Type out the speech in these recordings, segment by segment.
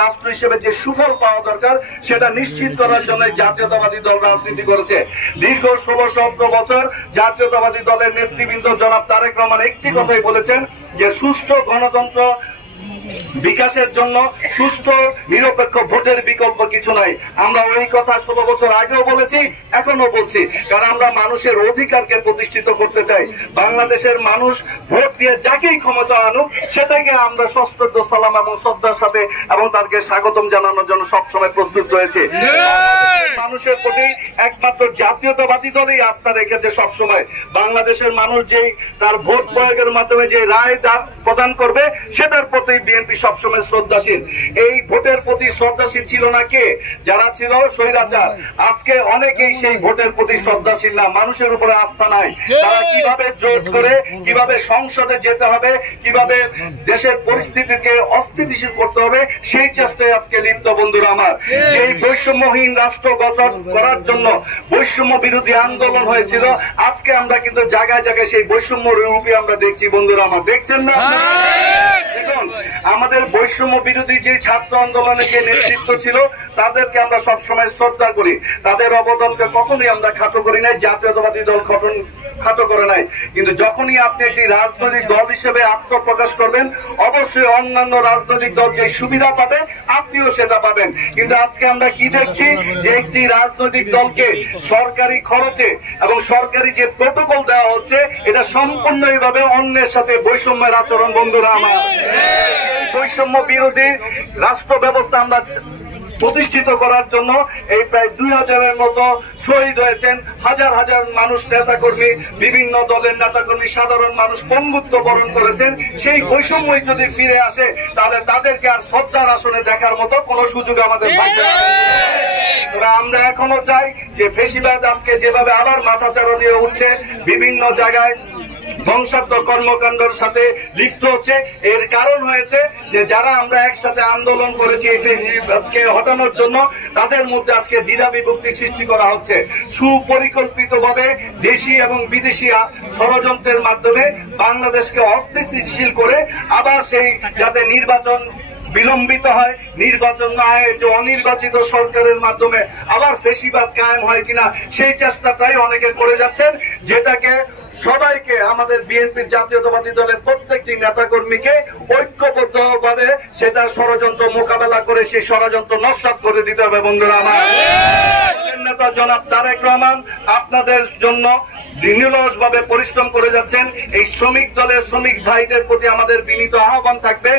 রাষ্ট্র হিসেবে যে সুফল পাওয়া দরকার সেটা নিশ্চিত করার জন্য জাতীয়তাবাদী দল রাজনীতি করেছে। দীর্ঘ 16-17 বছর জাতীয়তাবাদী দলের নেতৃবৃন্দ জনাব তারেক রহমান একটি কথাই বলেছেন যে সুষ্ঠু গণতন্ত্র বিকাশের জন্য সুষ্ঠু নিরপেক্ষ ভোটের বিকল্প কিছু নাই। আমরা ওই কথা 16 বছর আগেও বলেছি, এখনো বলছি, কারণ আমরা মানুষের অধিকারকে প্রতিষ্ঠিত করতে চাই। বাংলাদেশের মানুষ ভোট দিয়ে যাকেই ক্ষমতা আনুক সেটাকে আমরা সশ্রদ্ধ সালাম এবং শ্রদ্ধার সাথে এবং তাকে স্বাগতম জানানোর জন্য সবসময় প্রস্তুত রয়েছে। মানুষের প্রতি একমাত্র জাতীয়তাবাদী দলই আস্থা রেখেছে সবসময়। বাংলাদেশের মানুষ যেই তার ভোট প্রয়োগের মাধ্যমে যে রায় প্রদান করবে সেটার প্রতি বিএনপি সবসময় শ্রদ্ধাশীল। এই ভোটের প্রতি শ্রদ্ধাশীল ছিল না কে? যারা ছিল স্বৈরাচার। আজকে অনেকেই সেই ভোটের প্রতি শ্রদ্ধাশীল না, মানুষের উপরে আস্থা নাই। তারা কিভাবে জোট করে, কিভাবে সংসদে যেতে হবে, কিভাবে দেশের পরিস্থিতিকে অস্থিতিশীল করতে হবে সেই চেষ্টায় আজকে লিপ্ত। বন্ধুরা আমার, এই বৈষম্যহীন রাষ্ট্র গঠন করার জন্য বৈষম্য বিরোধী আন্দোলন হয়েছিল। আজকে আমরা কিন্তু জায়গায় জায়গায় সেই বৈষম্য রূপী আমরা দেখছি। বন্ধুরা আমার, দেখছেন না? দেখুন, আমাদের বৈষম্য বিরোধী যে ছাত্র আন্দোলনের যে নেতৃত্ব ছিল তাদেরকে আমরা সবসময় শ্রদ্ধা করি, তাদের অবদানকে কখনোই আমরা খাটো করি নাই। জাতীয়তাবাদী দল খাটো করে নাই। কিন্তু যখনই আপনি একটি রাজনৈতিক দল হিসেবে আত্মপ্রকাশ করবেন অবশ্যই অন্যান্য রাজনৈতিক দল যে সুবিধা পাবে আপনিও সেটা পাবেন। কিন্তু আজকে আমরা কি দেখছি যে একটি রাজনৈতিক দলকে সরকারি খরচে এবং সরকারি যে প্রটোকল দেওয়া হচ্ছে এটা সম্পূর্ণভাবে অন্যের সাথে বৈষম্যের আচরণ। বন্ধুরা আমার, বৈষম্য বিরোধী রাষ্ট্র ব্যবস্থা আমরা প্রতিষ্ঠিত করার জন্য এই প্রায় 2000-এর মতো শহীদ হয়েছেন। হাজার হাজার মানুষ, নেতাকর্মী, বিভিন্ন দলের নেতাকর্মী, সাধারণ মানুষ পঙ্গুত্ব বরণ করেছেন। সেই বৈষম্যই যদি ফিরে আসে তাহলে তাদেরকে আর শ্রদ্ধার আসনে দেখার মতো কোনো সুযোগ আমাদের থাকবে না। আমরা এখনো চাই যে ফেসিবাদ আজকে যেভাবে আবার মাথাচাড়া দিয়ে উঠছে, বিভিন্ন জায়গায় ধ্বংসাত্মক কর্মকাণ্ডের সাথে লিপ্ত হচ্ছে, এর কারণ হয়েছে যে যারা আমরা একসাথে আন্দোলন করেছি এই ফেসিবাদকে হটানোর জন্য তাদের মধ্যে আজকে দ্বিধা বিভক্তি সৃষ্টি করা হচ্ছে। সুপরিকল্পিতভাবে দেশি এবং বিদেশি ষড়যন্ত্রের মাধ্যমে বাংলাদেশকে অস্থিতিশীল করে আবার সেই যাতে নির্বাচন বিলম্বিত হয়, নির্বাচন না হয়, যে অনির্বাচিত সরকারের মাধ্যমে আবার ফেসিবাদ কায়েম হয় কিনা সেই চেষ্টাটাই অনেকে করে যাচ্ছেন, যেটাকে সবাইকে আমাদের বিএনপির জাতীয়তাবাদী দলের প্রত্যেকটি নেতাকর্মীকে ঐক্যবদ্ধভাবে সেটা ষড়যন্ত্র মোকাবেলা করে সেই ষড়যন্ত্র নস্যাৎ করে দিতে হবে। বন্ধুরা আমার, নেতা জনাব তারেক রহমান আপনাদের জন্য নিরলসভাবে পরিশ্রম করে যাচ্ছেন। এই শ্রমিক দলের শ্রমিক ভাইদের প্রতি আমাদের বিনীত আহ্বান থাকবে,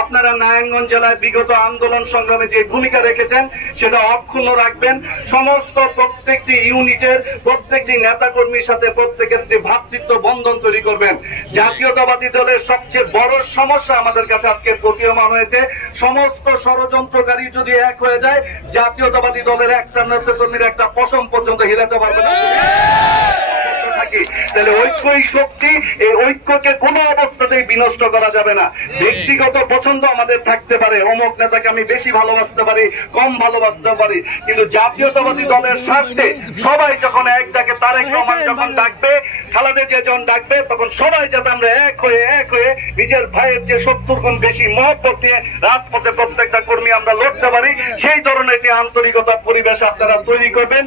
আপনারা নারায়ণগঞ্জ জেলায় বিগত আন্দোলন সংগ্রামে যে ভূমিকা রেখেছেন সেটা অক্ষুণ্ণ রাখবেন। সমস্ত প্রত্যেকটি ইউনিটের প্রত্যেকটি নেতাকর্মীর সাথে প্রত্যেকের ভ্রাতৃত্ব বন্ধন তৈরি করবেন। জাতীয়তাবাদী দলের সবচেয়ে বড় সমস্যা আমাদের কাছে আজকে প্রতীয়মান হয়েছে, সমস্ত ষড়যন্ত্রকারী যদি এক হয়ে যায় জাতীয়তাবাদী দলের একটা নেতাকর্মীর একটা পশম পর্যন্ত হিলাতে পারবে না। তাহলে ঐক্যই শক্তি, এই ঐক্যকে কোনো অবস্থাতেই বিনষ্ট করা যাবে না। ব্যক্তিগত পছন্দ আমাদের থাকতে পারে, অমুক নেতাকে আমি বেশি ভালোবাসতে পারি, কম ভালোবাসতে পারি, কিন্তু জাতীয়তাবাদী দলের স্বার্থে সবাই যখন এক ডাকে, তারেক রহমান যখন ডাকবে, খালেদা জিয়া যখন ডাকবে, তখন সবাই যাতে আমরা এক হয়ে নিজের ভাইয়ের যে 70 গুণ বেশি মহব্বত নিয়ে রাজপথে প্রত্যেকটা কর্মী আমরা লড়তে পারি, সেই ধরনের একটি আন্তরিকতার পরিবেশ আপনারা তৈরি করবেন।